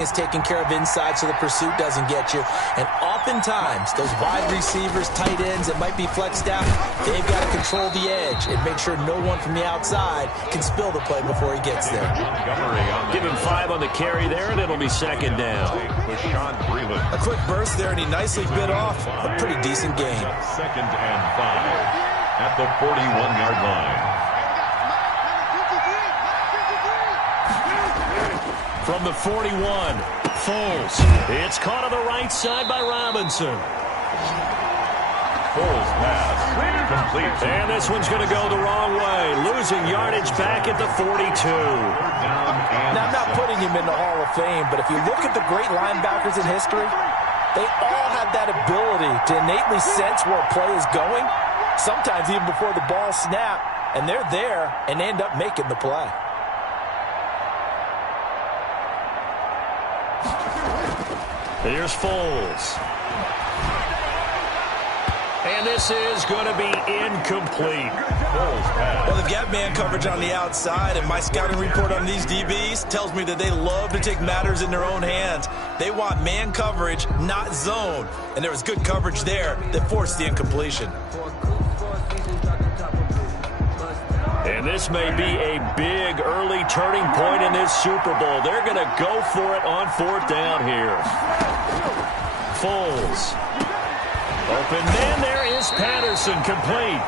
is taking care of inside so the pursuit doesn't get you. And oftentimes, those wide receivers, tight ends that might be flexed out, they've got to control the edge and make sure no one from the outside can spill the play before he gets there. Give him 5 on the carry there, and it'll be second down. A quick burst there, and he nicely bit off a pretty decent gain. Second and 5 at the 41-yard line. From the 41, Foles. It's caught on the right side by Robinson. Foles pass complete. And this one's going to go the wrong way. Losing yardage back at the 42. Now, I'm not putting him in the Hall of Fame, but if you look at the great linebackers in history, they all have that ability to innately sense where a play is going, sometimes even before the ball snaps, and they're there and they end up making the play. Here's Foles. And this is going to be incomplete. Well, they've got man coverage on the outside, and my scouting report on these DBs tells me that they love to take matters in their own hands. They want man coverage, not zone. And there was good coverage there that forced the incompletion. And this may be a big early turning point in this Super Bowl. They're going to go for it on 4th down here. Foles. Open man, there is Patterson, complete.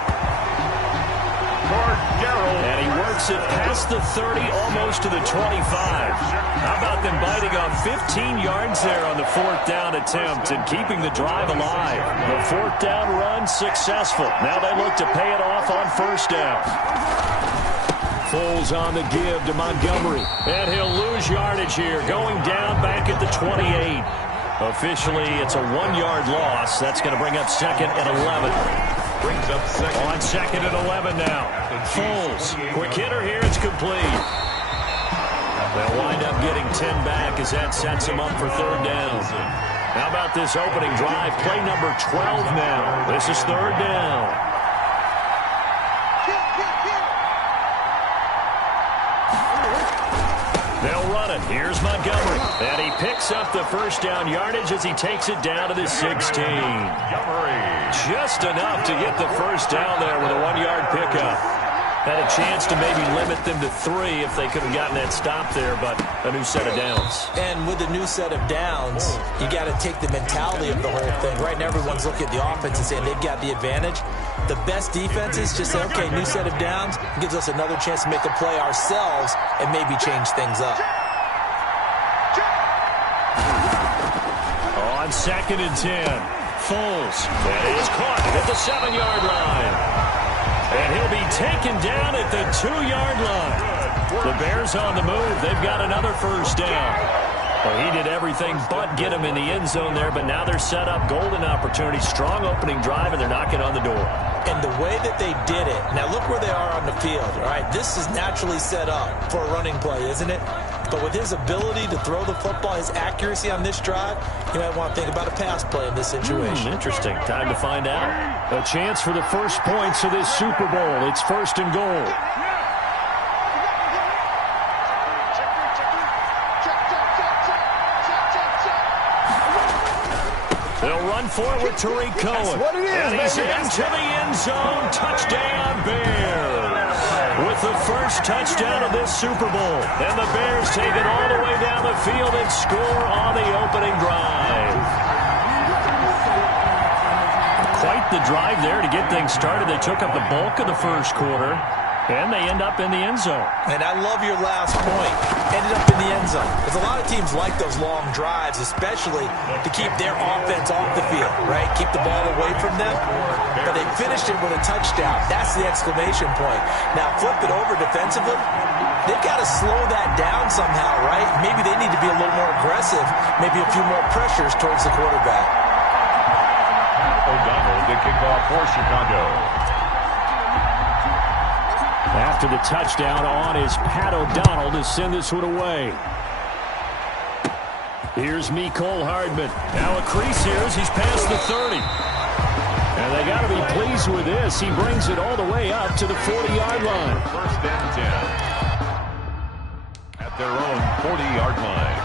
And he works it past the 30, almost to the 25. How about them biting off 15 yards there on the 4th down attempt and keeping the drive alive? The 4th down run successful. Now they look to pay it off on 1st down. Foles on the give to Montgomery. And he'll lose yardage here, going down back at the 28. Officially, it's a 1-yard loss. That's going to bring up 2nd and 11. Brings up 2nd. On 2nd and 11 now. Foles, quick hitter here, it's complete. They'll wind up getting 10 back as that sets them up for 3rd down. How about this opening drive? Play number 12 now. This is 3rd down. They'll run it. Here's Montgomery. And he picks up the 1st down yardage as he takes it down to the 16. Just enough to get the 1st down there with a 1-yard pickup. Had a chance to maybe limit them to 3 if they could have gotten that stop there, but a new set of downs. And with a new set of downs, you got to take the mentality of the whole thing. Right now, everyone's looking at the offense and saying they've got the advantage. The best defenses just say, okay, new set of downs, gives us another chance to make a play ourselves and maybe change things up. On 2nd and 10, Foles. And he's caught at the 7-yard line. And he'll be taken down at the 2-yard line. The Bears on the move. They've got another 1st down. Well, he did everything but get him in the end zone there, but now they're set up. Golden opportunity, strong opening drive, and they're knocking on the door. And the way that they did it, now look where they are on the field, all right? This is naturally set up for a running play, isn't it? But with his ability to throw the football, his accuracy on this drive, you might want to think about a pass play in this situation. Interesting. Time to find out. A chance for the first points of this Super Bowl. It's 1st and goal. They'll run forward to Tariq Cohen. What it is, and he's into the end zone. Touchdown, Bears. With the first touchdown of this Super Bowl. And the Bears take it all the way down the field and score on the opening drive. Quite the drive there to get things started. They took up the bulk of the first quarter. And they end up in the end zone. And I love your last point. Ended up in the end zone. Because a lot of teams like those long drives, especially to keep their offense off the field, right? Keep the ball away from them. But they finished it with a touchdown. That's the exclamation point. Now, flip it over defensively. They've got to slow that down somehow, right? Maybe they need to be a little more aggressive. Maybe a few more pressures towards the quarterback. O'Donnell, the kickoff for Chicago. After the touchdown on is Pat O'Donnell to send this one away. Here's Mecole Hardman. Now a crease here as he's past the 30. And they got to be pleased with this. He brings it all the way up to the 40-yard line. 1st and 10. At their own 40-yard line.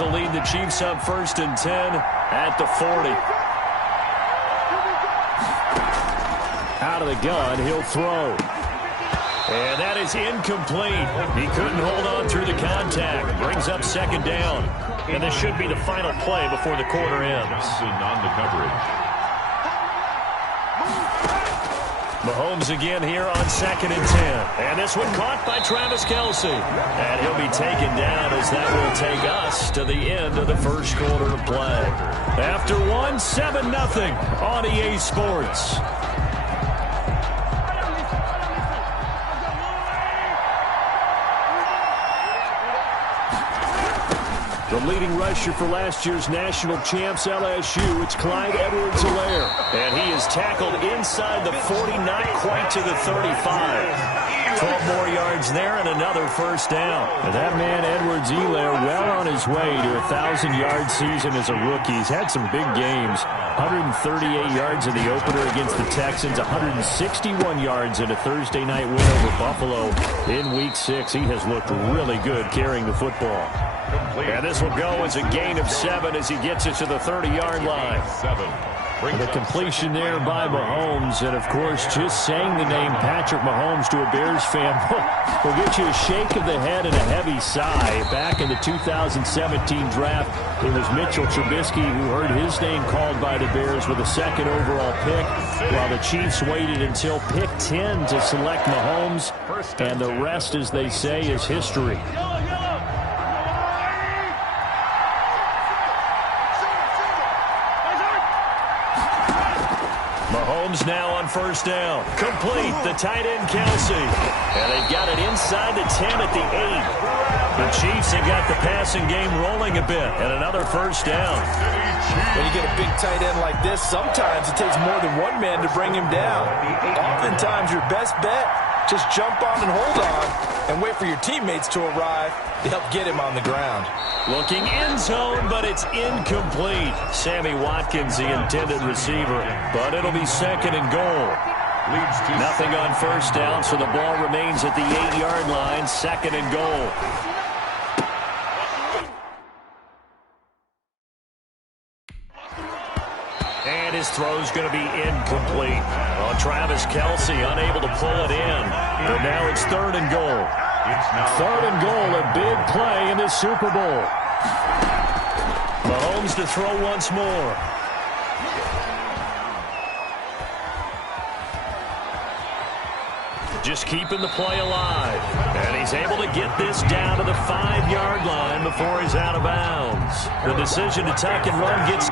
Eagles will lead the Chiefs up 1st and 10 at the 40. Out of the gun, he'll throw. And that is incomplete. He couldn't hold on through the contact. Brings up 2nd down. And this should be the final play before the quarter ends. Johnson on the coverage. Mahomes again here on 2nd and 10. And this one caught by Travis Kelce. And he'll be taken down as that will take us to the end of the first quarter of play. After one, 7-0 on EA Sports. The leading rusher for last year's national champs, LSU, it's Clyde Edwards-Helaire. And he is tackled inside the 40, not quite to the 35. 12 more yards there and another 1st down. And that man, Edwards-Helaire, well on his way to a 1,000-yard season as a rookie. He's had some big games. 138 yards in the opener against the Texans, 161 yards in a Thursday night win over Buffalo in Week 6. He has looked really good carrying the football. And this will go as a gain of 7 as he gets it to the 30-yard line. The completion there by Mahomes, and of course just saying the name Patrick Mahomes to a Bears fan will get you a shake of the head and a heavy sigh. Back in the 2017 draft, it was Mitchell Trubisky who heard his name called by the Bears with a 2nd overall pick, while the Chiefs waited until pick 10 to select Mahomes, and the rest, as they say, is history. Mahomes now on 1st down. Complete, the tight end Kelce. And they've got it inside the 10 at the 8. The Chiefs have got the passing game rolling a bit. And another 1st down. When you get a big tight end like this, sometimes it takes more than one man to bring him down. Oftentimes your best bet, just jump on and hold on and wait for your teammates to arrive to help get him on the ground. Looking end zone, but it's incomplete. Sammy Watkins, the intended receiver, but it'll be 2nd and goal. Nothing on 1st down, so the ball remains at the 8-yard line, 2nd and goal. And his throw's going to be incomplete. Well, Travis Kelce unable to pull it in. But now it's 3rd and goal. 3rd and goal, a big play in the Super Bowl. Mahomes to throw once more. Just keeping the play alive. And he's able to get this down to the 5-yard line before he's out of bounds. The decision to tuck and run gets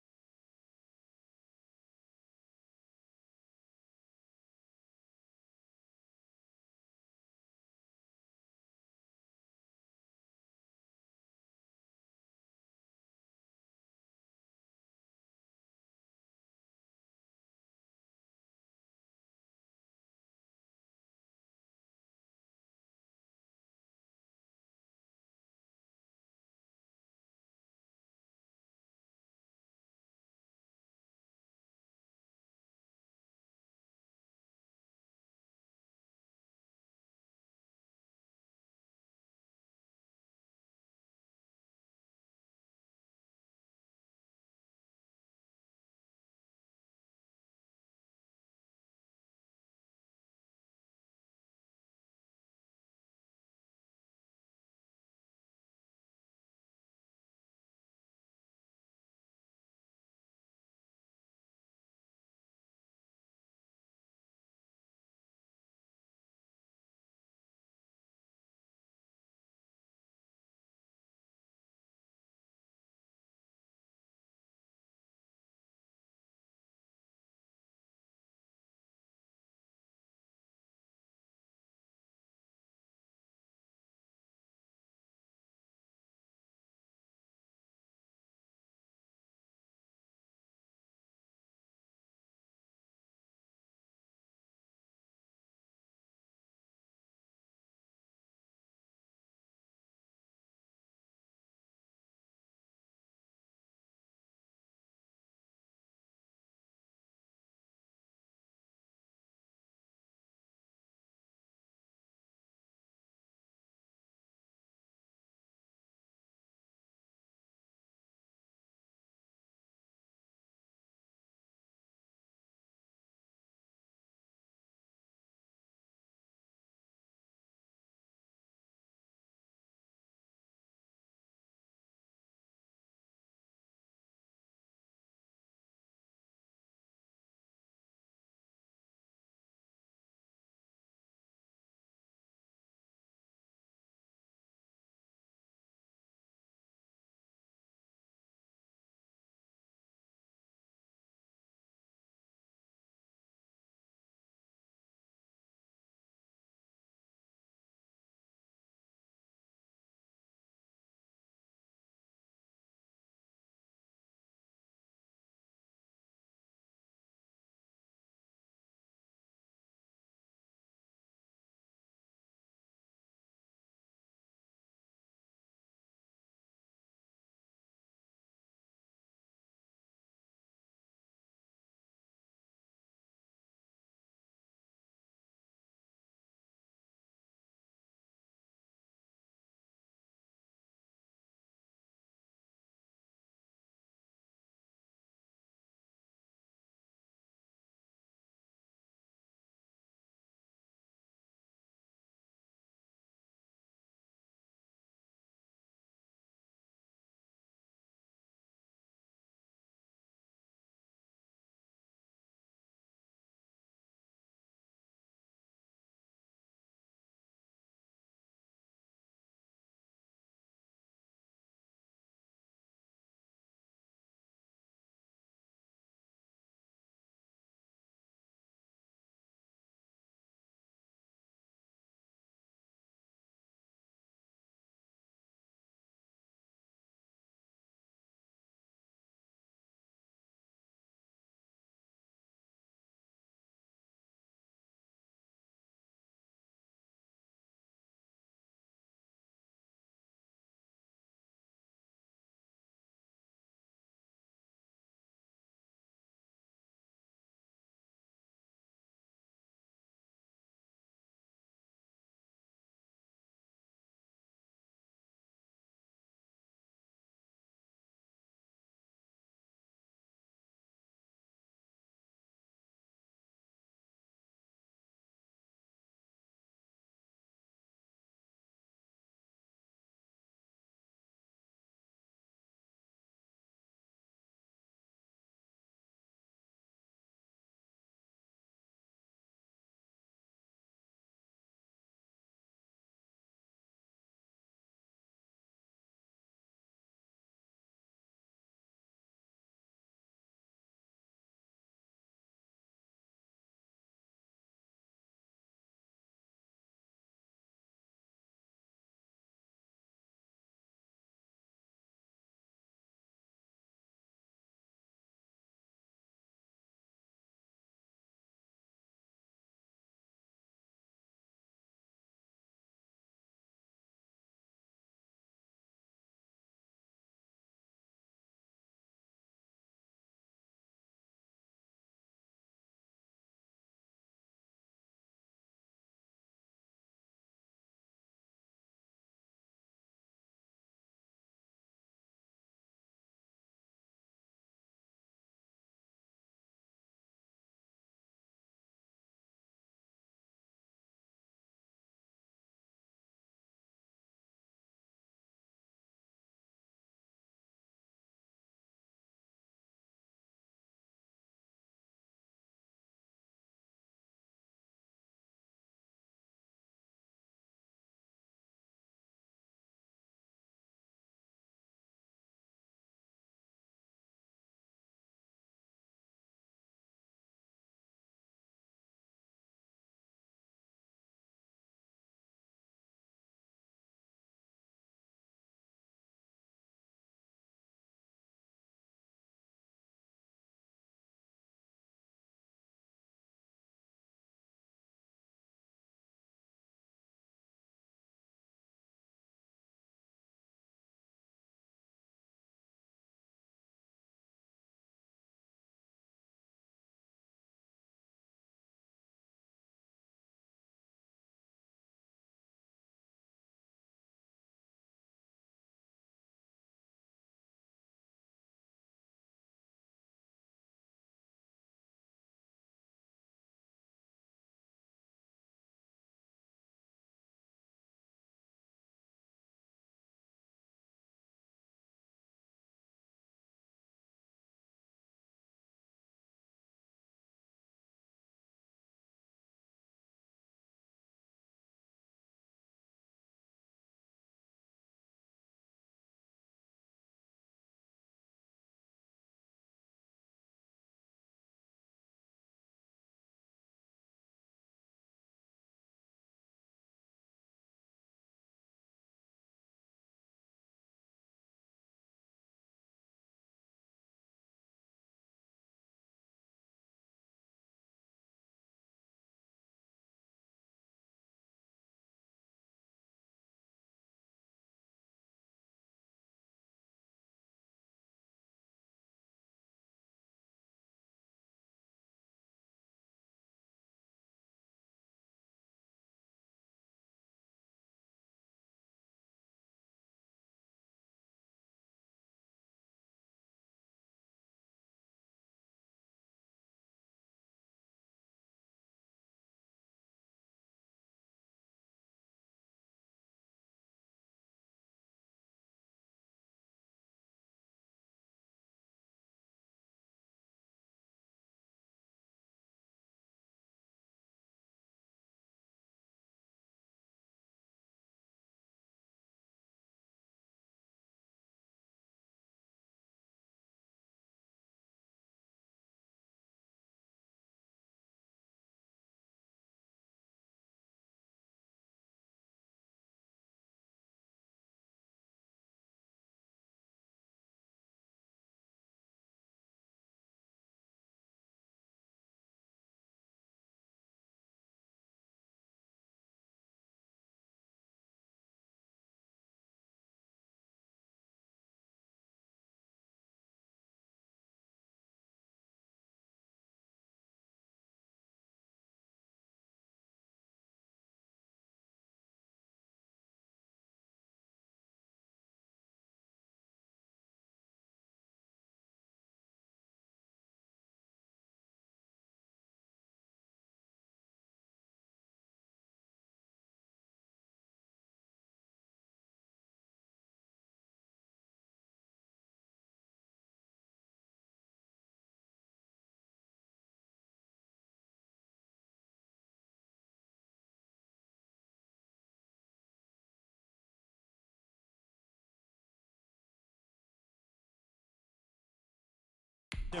3,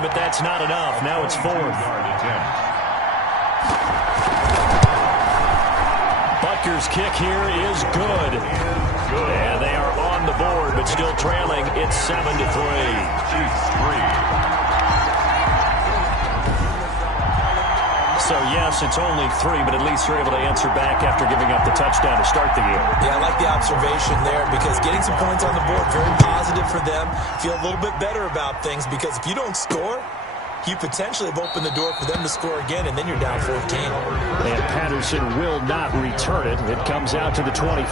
but that's not enough. Now it's 4th. Butker's kick here is good. And they are on the board, but still trailing. It's 7-3. So, yes, it's only 3, but at least they're able to answer back after giving up the touchdown to start the game. Yeah, I like the observation there because getting some points on the board, very positive for them. Feel a little bit better about things because if you don't score, you potentially have opened the door for them to score again, and then you're down 14. And Patterson will not return it. It comes out to the 25.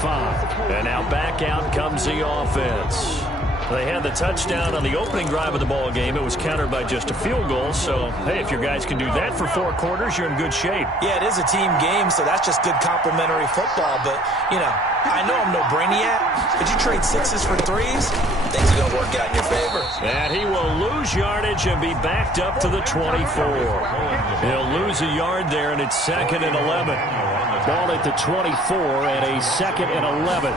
And now back out comes the offense. They had the touchdown on the opening drive of the ball game. It was countered by just a field goal. So, hey, if your guys can do that for 4 quarters, you're in good shape. Yeah, it is a team game, so that's just good complimentary football. But, you know, I know I'm no brainiac, but you trade 6s for 3s, things are going to work out in your favor. And he will lose yardage and be backed up to the 24. He'll lose a yard there, and it's 2nd and 11. Ball at the 24 and a 2nd and 11.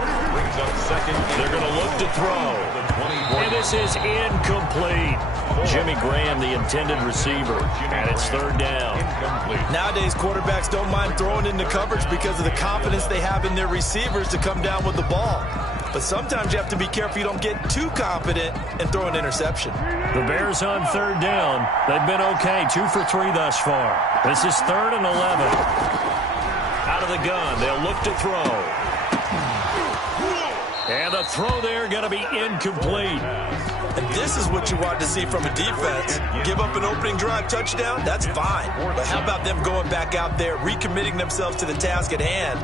They're going to look to throw. And this is incomplete. Jimmy Graham, the intended receiver. And it's 3rd down. Nowadays, quarterbacks don't mind throwing into coverage because of the confidence they have in their receivers to come down with the ball. But sometimes you have to be careful you don't get too confident and throw an interception. The Bears on 3rd down. They've been okay, 2 for 3 thus far. This is 3rd and 11. Out of the gun, they'll look to throw. And the throw there going to be incomplete. And this is what you want to see from a defense. Give up an opening drive touchdown, that's fine. But how about them going back out there, recommitting themselves to the task at hand,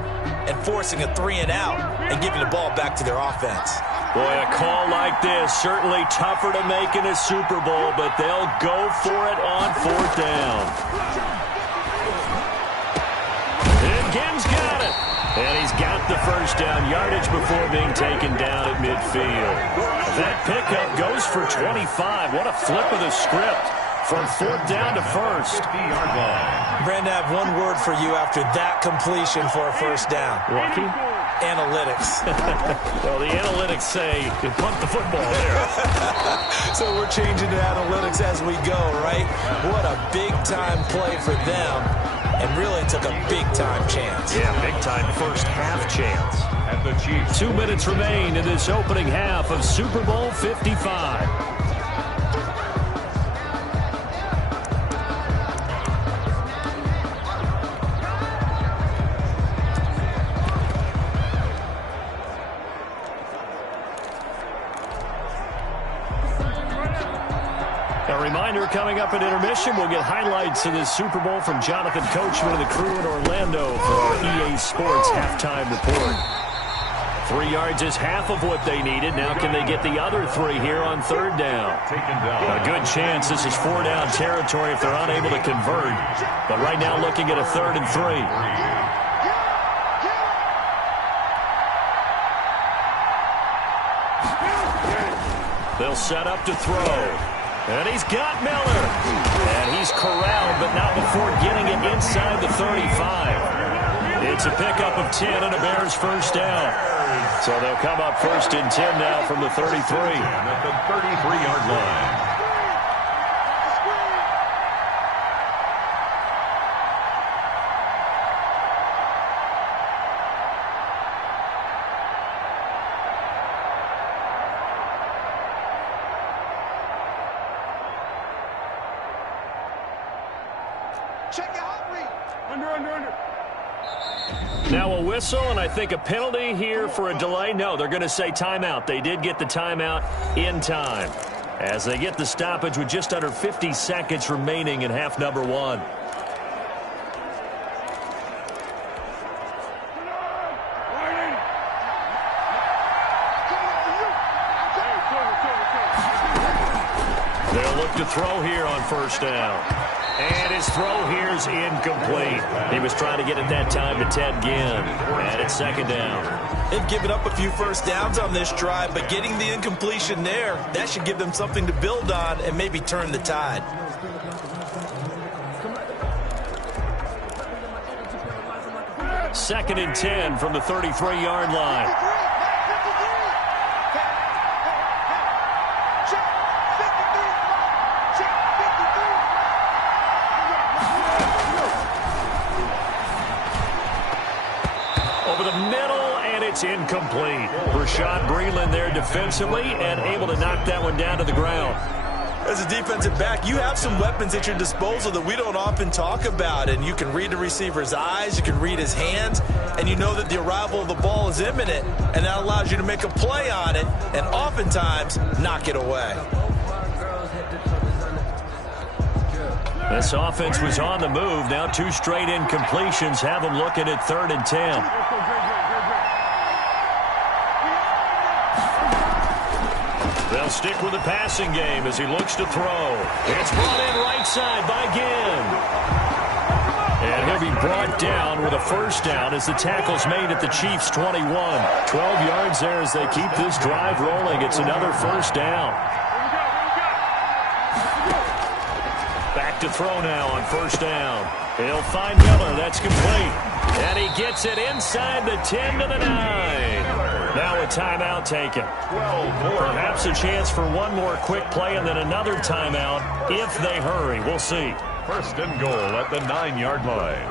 and forcing a 3 and out, and giving the ball back to their offense? Boy, a call like this, certainly tougher to make in a Super Bowl, but they'll go for it on 4th down. Higgins got it. And he's got the 1st down yardage before being taken down at midfield. That pickup goes for 25. What a flip of the script from 4th down to 1st. Brandon, I have one word for you after that completion for a 1st down. Lucky? Analytics. Well, the analytics say you punt the football there. So we're changing to analytics as we go, right? What a big-time play for them. And really took a big-time chance. Yeah, big-time first-half chance. 2 minutes remain in this opening half of Super Bowl 55. A reminder, coming up at intermission, we'll get highlights of this Super Bowl from Jonathan Coachman and the crew in Orlando for our EA Sports halftime report. 3 yards is half of what they needed. Now can they get the other 3 here on 3rd down? A good chance this is 4-down territory if they're unable to convert. But right now looking at a 3rd and 3. They'll set up to throw. And he's got Miller. And he's corralled, but not before getting it inside the 35. It's a pickup of 10 and a Bears 1st down. So they'll come up 1st and 10 now from the 33. At the 33-yard line. Now a whistle, and I think a penalty here for a delay. No, they're going to say timeout. They did get the timeout in time as they get the stoppage with just under 50 seconds remaining in half number 1. They'll look to throw here on 1st down. And his throw here is incomplete. He was trying to get it that time to Ted Ginn. And it's 2nd down. They've given up a few 1st downs on this drive, but getting the incompletion there, that should give them something to build on and maybe turn the tide. Second and 10 from the 33-yard line. Over the middle, and it's incomplete. Rashad Breeland there defensively and able to knock that one down to the ground. As a defensive back, you have some weapons at your disposal that we don't often talk about, and you can read the receiver's eyes, you can read his hands, and you know that the arrival of the ball is imminent, and that allows you to make a play on it and oftentimes knock it away. This offense was on the move. Now 2 straight incompletions have them looking at 3rd and 10. They'll stick with the passing game as he looks to throw. It's brought in right side by Ginn. And he'll be brought down with a first down as the tackle's made at the Chiefs' 21. 12 yards there as they keep this drive rolling. It's another first down. Back to throw now on first down. He'll find Miller. That's complete. And he gets it inside the 10 to the 9. Now a timeout taken. Perhaps a chance for one more quick play and then another timeout if they hurry. We'll see. First and goal at the 9-yard line.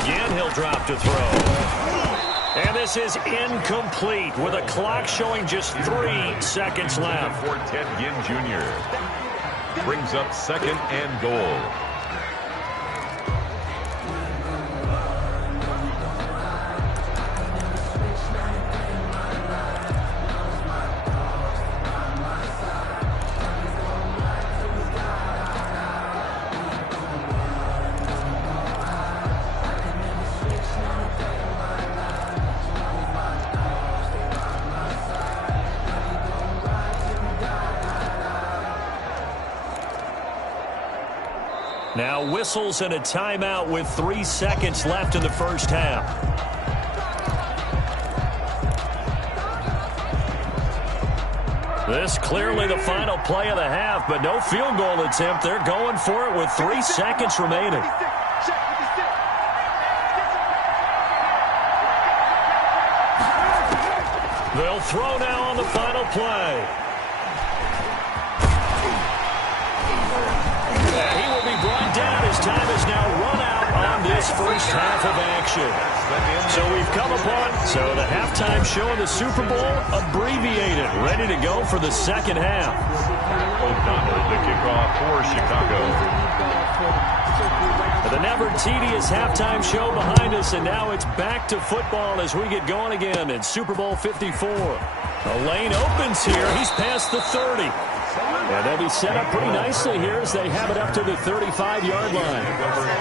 Again, he'll drop to throw. And this is incomplete with a clock showing just 3 seconds left. For Ted Ginn Jr. Brings up 2nd and goal. Now whistles and a timeout with 3 seconds left in the first half. This clearly the final play of the half, but no field goal attempt. They're going for it with 3 seconds remaining. They'll throw now on the final play. He will be brought down as time is now run out on this first half of action. So we've come upon the halftime show of the Super Bowl abbreviated, ready to go for the second half. O'Donnell, the kickoff for Chicago. The never tedious halftime show behind us, and now it's back to football as we get going again in Super Bowl 54. The lane opens here. He's past the 30. And they'll be set up pretty nicely here as they have it up to the 35-yard line.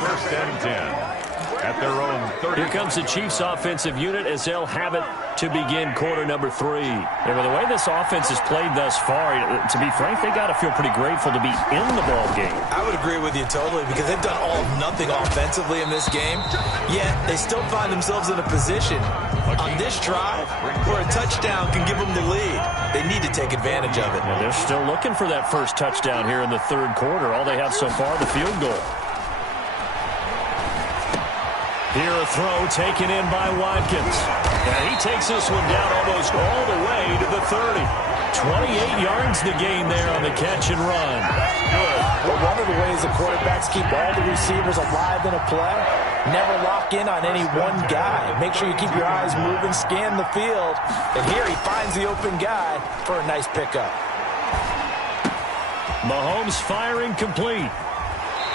First and 10 at their own 30. Here comes the Chiefs offensive unit as they'll have it to begin quarter number 3. And with the way this offense has played thus far, to be frank, they got to feel pretty grateful to be in the ball game. I would agree with you totally because they've done all of nothing offensively in this game, yet they still find themselves in a position on this drive where a touchdown can give them the lead. They need to take advantage of it. And they're still looking for that first touchdown here in the 3rd quarter. All they have so far, the field goal. Here a throw taken in by Watkins. And he takes this one down almost all the way to the 30. 28 yards the gain there on the catch and run. Good. Well, one of the ways the quarterbacks keep all the receivers alive in a play, never lock in on any one guy. Make sure you keep your eyes moving, scan the field. And here he finds the open guy for a nice pickup. Mahomes firing complete.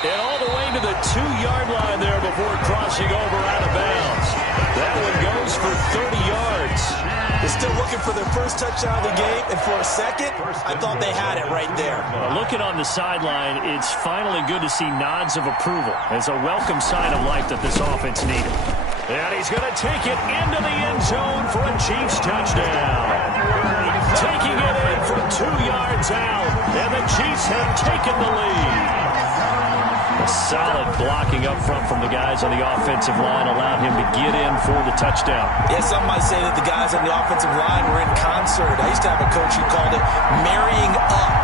And all the way to the 2-yard line there before crossing over out of bounds. That one goes for 30 yards. They're still looking for their first touchdown of the game, and for a second, I thought they had it right there. Looking on the sideline, it's finally good to see nods of approval. It's a welcome sign of life that this offense needed. And he's going to take it into the end zone for a Chiefs touchdown. Taking it in from 2 yards out, and the Chiefs have taken the lead. A solid blocking up front from the guys on the offensive line allowed him to get in for the touchdown. Yeah, some might say that the guys on the offensive line were in concert. I used to have a coach who called it marrying up,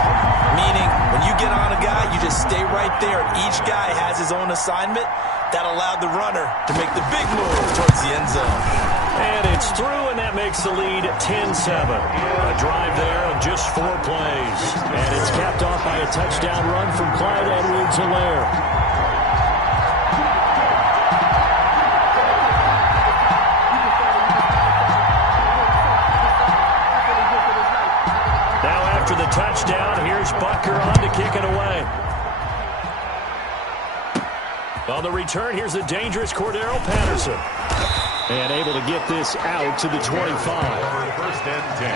meaning when you get on a guy, you just stay right there. Each guy has his own assignment, That allowed the runner to make the big move towards the end zone. And it's through, and that makes the lead 10-7. A drive there of just 4 plays. And it's capped off by a touchdown run from Clyde Edwards-Helaire. After the touchdown, here's Butker on to kick it away. On the return, here's the dangerous Cordero Patterson. And able to get this out to the 25. First and 10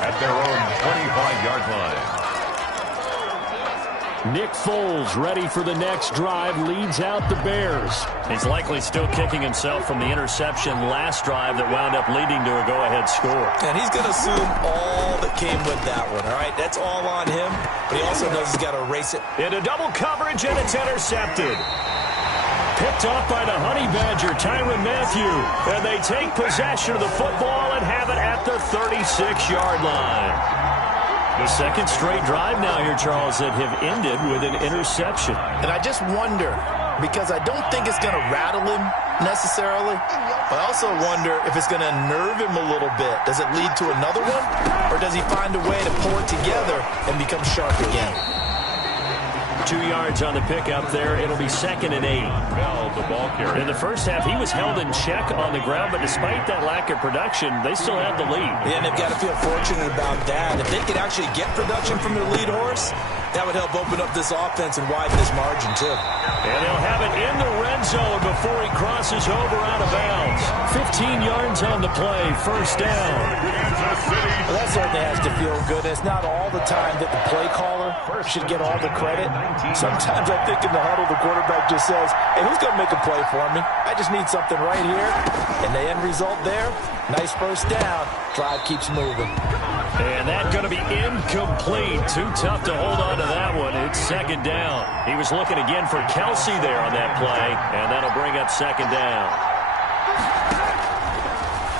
at their own 25-yard line. Nick Foles ready for the next drive, leads out the Bears. He's likely still kicking himself from the interception last drive that wound up leading to a go-ahead score. And he's going to assume all that came with that one, all right? That's all on him, but he also knows he's got to erase it. Into double coverage, and it's intercepted. Picked off by the Honey Badger, Tyrann Mathieu. And they take possession of the football and have it at the 36-yard line. The second straight drive now here, Charles, that have ended with an interception. And I just wonder, because I don't think it's going to rattle him necessarily, but I also wonder if it's going to nerve him a little bit. Does it lead to another one, or does he find a way to pull it together and become sharp again? 2 yards on the pickup there. It'll be 2nd and 8. Bell, the ball carrier. In the first half, he was held in check on the ground, but despite that lack of production, they still have the lead. Yeah, and they've got to feel fortunate about that. If they could actually get production from their lead horse, that would help open up this offense and widen this margin, too. And they'll have it in the red zone before he crosses over out of bounds. 15 yards on the play, first down. Well, that certainly has to feel good. It's not all the time that the play caller should get all the credit. Sometimes I think in the huddle, the quarterback just says, hey, who's going to make a play for me? I just need something right here. And the end result there, nice first down. Drive keeps moving. And that's going to be incomplete. Too tough to hold on to that one. It's 2nd down. He was looking again for Kelsey there on that play, and that'll bring up 2nd down.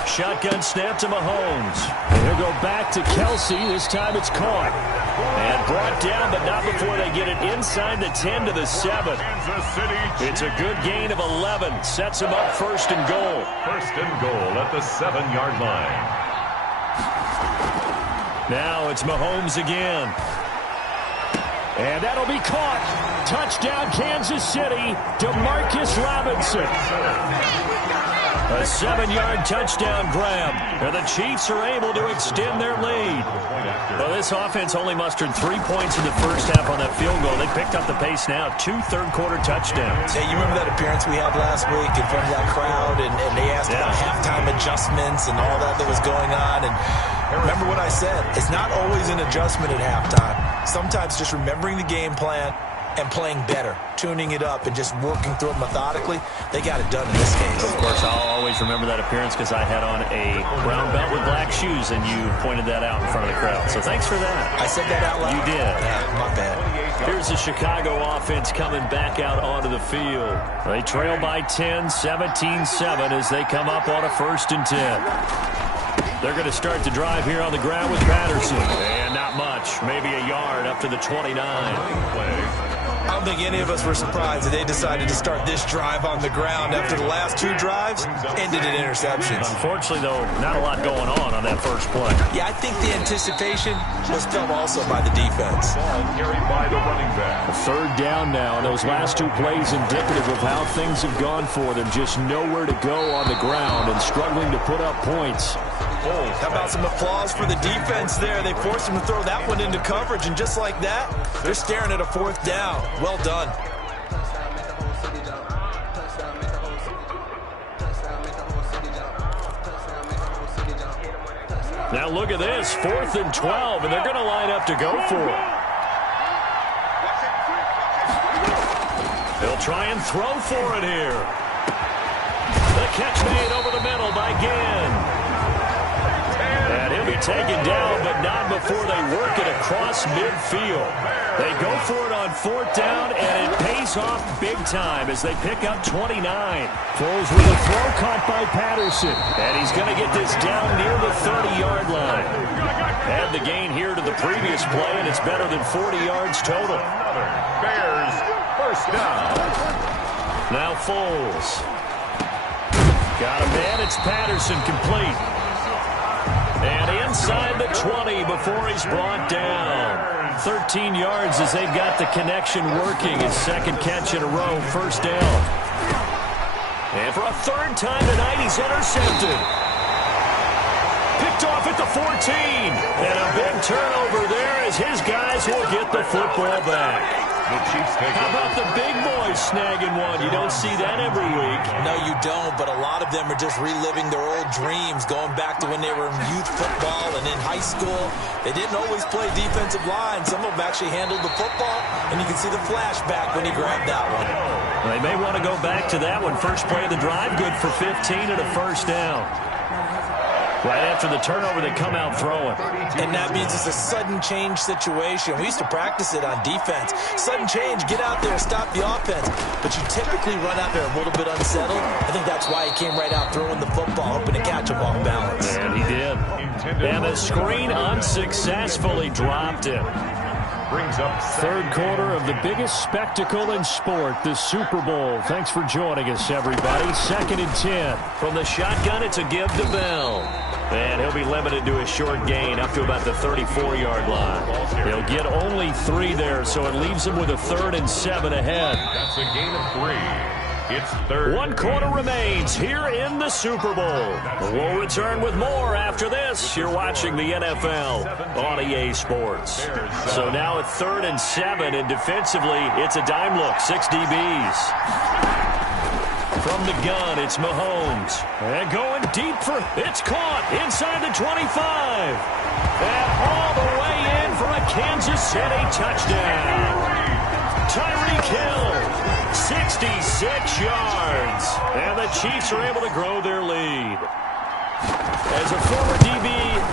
Shotgun snap to Mahomes. And he'll go back to Kelsey. This time it's caught. And brought down, but not before they get it inside the 10 to the 7. It's a good gain of 11. Sets him up 1st and goal. 1st and goal at the 7-yard line. Now it's Mahomes again. And that'll be caught. Touchdown, Kansas City. DeMarcus Robinson. A 7-yard touchdown grab. And the Chiefs are able to extend their lead. Well, this offense only mustered 3 points in the first half on that field goal. They picked up the pace now. 2 third-quarter touchdowns. Hey, you remember that appearance we had last week in front of that crowd? And they asked about halftime adjustments and all that was going on. And remember what I said. It's not always an adjustment at halftime. Sometimes just remembering the game plan and playing better, tuning it up, and just working through it methodically. They got it done in this case. Of course, I'll always remember that appearance because I had on a brown belt with black shoes, and you pointed that out in front of the crowd. So thanks for that. I said that out loud? You did. Yeah, my bad. Here's the Chicago offense coming back out onto the field. They trail by 10, 17-7 as they come up on a 1st and 10. They're going to start the drive here on the ground with Patterson. And not much. Maybe a yard up to the 29. I don't think any of us were surprised that they decided to start this drive on the ground after the last 2 drives ended in interceptions. Unfortunately, though, not a lot going on that first play. Yeah, I think the anticipation was felt also by the defense. Carried by the running back. 3rd down now, and those last 2 plays indicative of how things have gone for them. Just nowhere to go on the ground and struggling to put up points. How about some applause for the defense there? They forced him to throw that one into coverage, and just like that, they're staring at a 4th down. Well done. Now look at this, 4th and 12, and they're going to line up to go for it. They'll try and throw for it here. The catch made over the middle by Ginn. And he'll be taken down, but not before they work it across midfield. They go for it on 4th down, and it pays off big time as they pick up 29. Foles with a throw caught by Patterson. And he's going to get this down near the 30-yard line. Add the gain here to the previous play, and it's better than 40 yards total. Bears, 1st down. Now Foles. Got a man. It's Patterson, complete. And inside the 20 before he's brought down. 13 yards as they've got the connection working. His second catch in a row, first down. And for a third time tonight, he's intercepted. Picked off at the 14. And a big turnover there as his guys will get the football back. The Chiefs take How about the big boys snagging one? You don't see that every week. No, you don't, but a lot of them are just reliving their old dreams, going back to when they were in youth football and in high school. They didn't always play defensive line. Some of them actually handled the football, and you can see the flashback when he grabbed that one. They may want to go back to that one. First play of the drive, good for 15 and a first down. Right after the turnover, they come out throwing. And that means it's a sudden change situation. We used to practice it on defense. Sudden change, get out there, stop the offense. But you typically run out there a little bit unsettled. I think that's why he came right out throwing the football, hoping to catch him off balance. And he did. And the screen unsuccessfully dropped him. brings up third quarter of the biggest spectacle in sport, the Super Bowl. Thanks for joining us, everybody. 2nd and 10. From the shotgun, it's a give to Bell. And he'll be limited to a short gain up to about the 34-yard line. He'll get only 3 there, so it leaves him with a 3rd and 7 ahead. That's a gain of 3. It's 3rd. 1 quarter remains here in the Super Bowl. We'll return with more after this. You're watching the NFL on EA Sports. So now at 3rd and 7, and defensively, it's a dime look, 6 DBs. From the gun, it's Mahomes. And going deep for, it's caught inside the 25. And all the way in for a Kansas City touchdown. Tyreek Hill, 66 yards. And the Chiefs are able to grow their lead. As a former DB,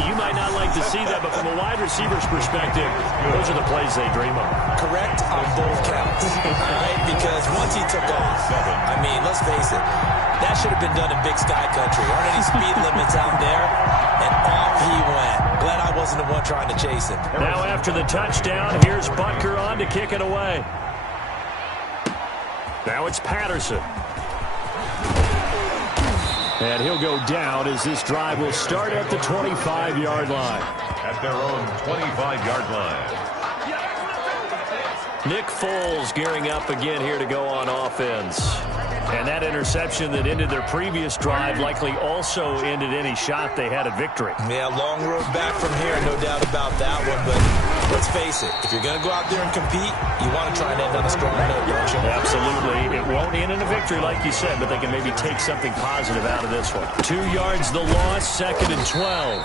you might not like to see that, but from a wide receiver's perspective, those are the plays they dream of. Correct on both counts, all right? Because once he took off, I mean, let's face it, that should have been done in Big Sky Country. Aren't any speed limits out there? And off he went. Glad I wasn't the one trying to chase him. Now after the touchdown, here's Butker on to kick it away. Now it's Patterson. And he'll go down as this drive will start at the 25-yard line. At their own 25-yard line. Nick Foles gearing up again here to go on offense. And that interception that ended their previous drive likely also ended any shot they had at victory. Yeah, long road back from here, no doubt about that one. But let's face it, if you're going to go out there and compete, you want to try and end on a strong note, don't you? Absolutely. It won't end in a victory like you said, but they can maybe take something positive out of this one. 2 yards the loss, 2nd and 12.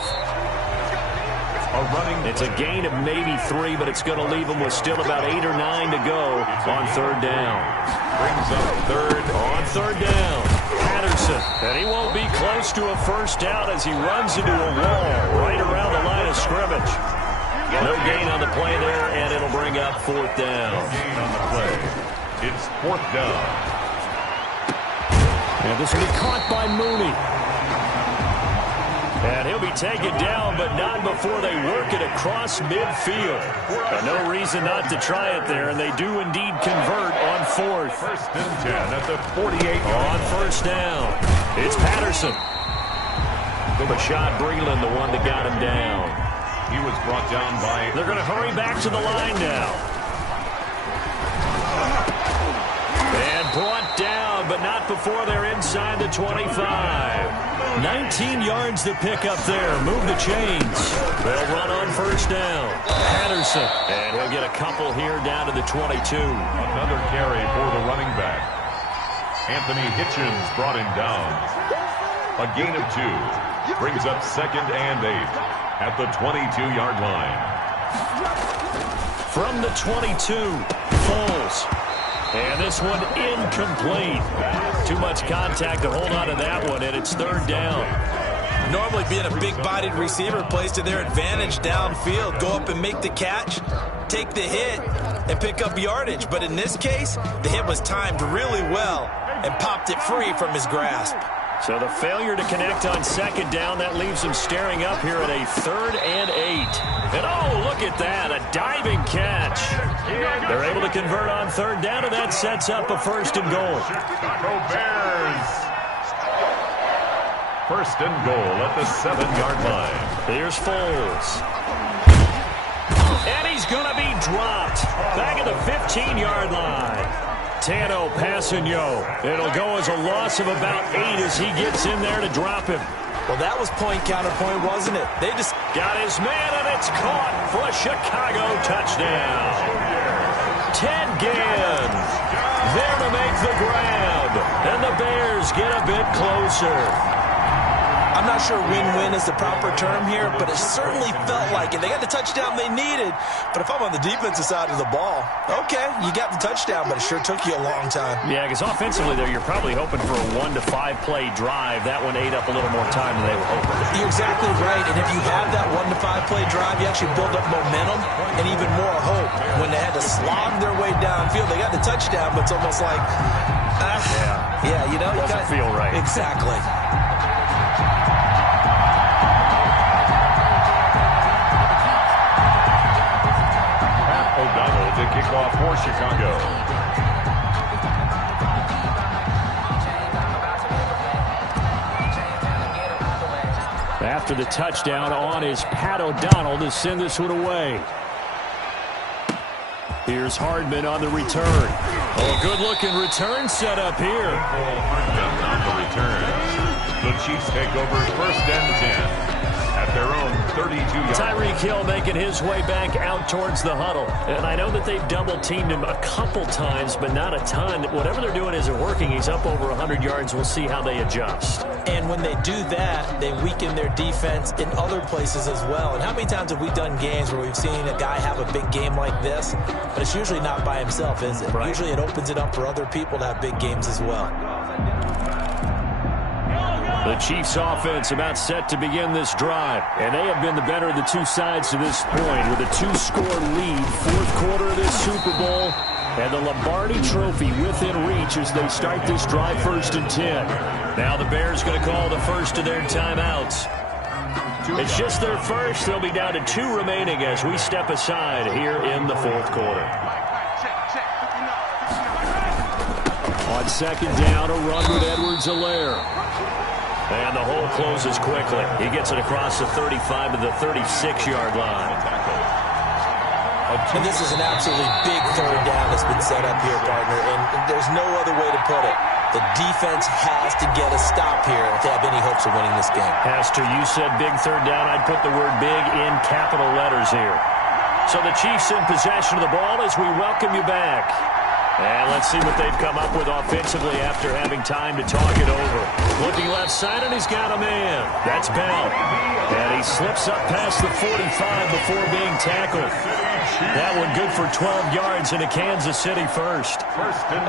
It's a gain of maybe 3, but it's going to leave them with still about 8 or 9 to go on 3rd down. Brings up 3rd. On 3rd down, Patterson. And he won't be close to a first down as he runs into a wall right around the line of scrimmage. No gain on the play there, and it'll bring up 4th down. Gain on the play. It's 4th down. And this will be caught by Mooney. And he'll be taken down, but not before they work it across midfield. And no reason not to try it there, and they do indeed convert on 4th. 1st and 10 at the 48. On 1st down, it's Patterson. Rashad Breeland, the one that got him down. He was brought down by... They're going to hurry back to the line now. And brought down, but not before they're inside the 25. 19 yards to pick up there. Move the chains. They'll run on 1st down. Patterson. And he'll get a couple here down to the 22. Another carry for the running back. Anthony Hitchens brought him down. A gain of 2. Brings up 2nd and 8 at the 22-yard line. From the 22, Foles. And this one incomplete. Too much contact to hold on to that one, and it's 3rd down. Normally being a big-bodied receiver plays to their advantage downfield. Go up and make the catch, take the hit, and pick up yardage. But in this case, the hit was timed really well and popped it free from his grasp. So the failure to connect on second down, that leaves them staring up here at a 3rd and 8. And oh, look at that, a diving catch. They're able to convert on 3rd down, and that sets up a 1st and goal. Chicago Bears. 1st and goal at the 7-yard line. Here's Foles. And he's going to be dropped. Back at the 15-yard line. Tano Passanio. It'll go as a loss of about 8 as he gets in there to drop him. Well, that was point counterpoint, wasn't it? They just got his man, and it's caught for a Chicago touchdown. Ted Ginn there to make the grab. And the Bears get a bit closer. I'm not sure win-win is the proper term here, but it certainly felt like it. They got the touchdown they needed, but if I'm on the defensive side of the ball, okay, you got the touchdown, but it sure took you a long time. Yeah, because offensively there, you're probably hoping for a 1 to 5 play drive. That one ate up a little more time than they were hoping. You're exactly right, and if you have that 1 to 5 play drive, you actually build up momentum and even more hope. When they had to slog their way downfield, they got the touchdown, but it's almost like, you know, doesn't feel right. Exactly. To kick off for Chicago. After the touchdown on is Pat O'Donnell to send this one away. Here's Hardman on the return. Oh, good-looking return set up here. On the return. The Chiefs take over 1st and 10. At their own 32-yard. Tyreek Hill making his way back out towards the huddle. And I know that they've double-teamed him a couple times, but not a ton. Whatever they're doing isn't working. He's up over 100 yards. We'll see how they adjust. And when they do that, they weaken their defense in other places as well. And how many times have we done games where we've seen a guy have a big game like this? But it's usually not by himself, is it? Right. Usually it opens it up for other people to have big games as well. The Chiefs offense about set to begin this drive. And they have been the better of the two sides to this point with a 2-score lead. 4th quarter of this Super Bowl. And the Lombardi Trophy within reach as they start this drive 1st and 10. Now the Bears going to call the first of their timeouts. It's just their first. They'll be down to 2 remaining as we step aside here in the 4th quarter. On 2nd down, a run with Edwards-Helaire. And the hole closes quickly. He gets it across the 35 to the 36-yard line. And this is an absolutely big 3rd down that's been set up here, partner. And there's no other way to put it. The defense has to get a stop here if they have any hopes of winning this game. Has to. You said big 3rd down. I'd put the word big in capital letters here. So the Chiefs in possession of the ball as we welcome you back. And let's see what they've come up with offensively after having time to talk it over. Looking left side, and he's got a man. That's Bell. And he slips up past the 45 before being tackled. That one good for 12 yards into Kansas City first.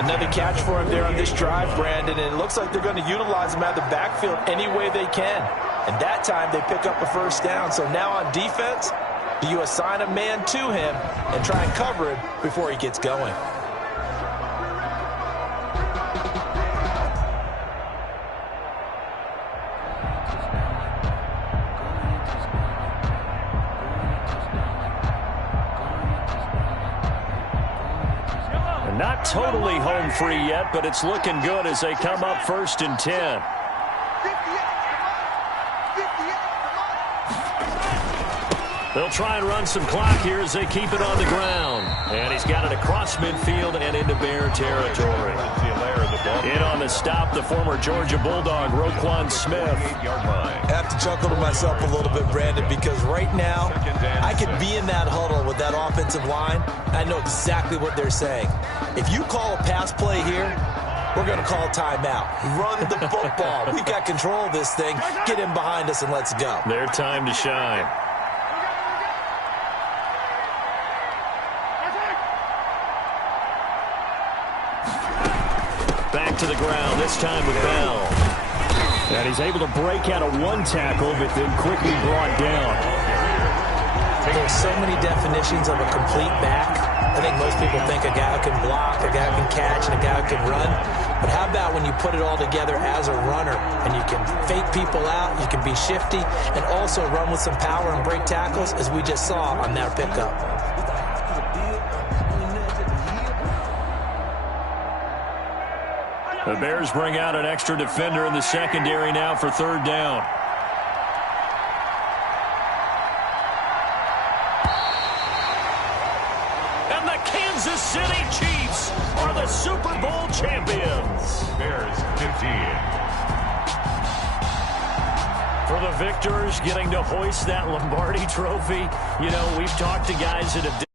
Another catch for him there on this drive, Brandon, and it looks like they're going to utilize him out of the backfield any way they can. And that time they pick up a 1st down. So now on defense, do you assign a man to him and try and cover him before he gets going? Not totally home free yet, but it's looking good as they come up 1st and 10. They'll try and run some clock here as they keep it on the ground. And he's got it across midfield and into Bear territory. In on the stop, the former Georgia Bulldog, Roquan Smith. I have to chuckle to myself a little bit, Brandon, because right now I could be in that huddle with that offensive line. I know exactly what they're saying. If you call a pass play here, we're going to call timeout. Run the football. We got control of this thing. Get in behind us and let's go. Their time to shine. Back to the ground, this time with Bell. And he's able to break out of one tackle, but then quickly brought down. There's so many definitions of a complete back. I think most people think a guy who can block, a guy who can catch, and a guy who can run. But how about when you put it all together as a runner and you can fake people out, you can be shifty, and also run with some power and break tackles, as we just saw on that pickup. The Bears bring out an extra defender in the secondary now for third down. And the Kansas City Chiefs are the Super Bowl champions. Bears 15. For the victors, getting to hoist that Lombardi trophy. You know, we've talked to guys that have